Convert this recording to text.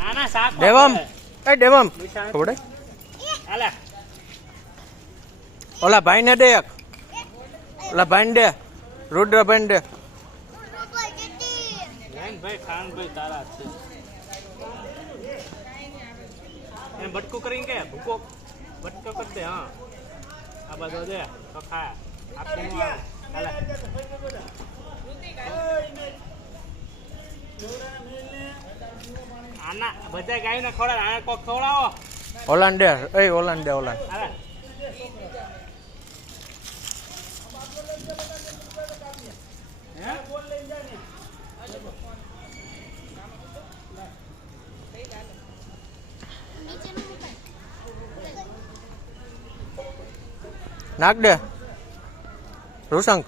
આના શાક દેવમ ખબર આલા ઓલા ભાઈ ને દે એક ઓલા ભાઈ દે રુદ્ર ભાઈ દે નહીં ભાઈ ખાન ભાઈ તારા છે એમ બટકું કરીને કે ભૂકો બટકો કરી દે હા આ બધો દે તો ખા આપીનું આલા આના બધા ગાયને ખવડાવ આને કોક ખવડાવો ઓલાન દે ઓલાન દે ઓલાન આલા નાખ દે રૂસંગ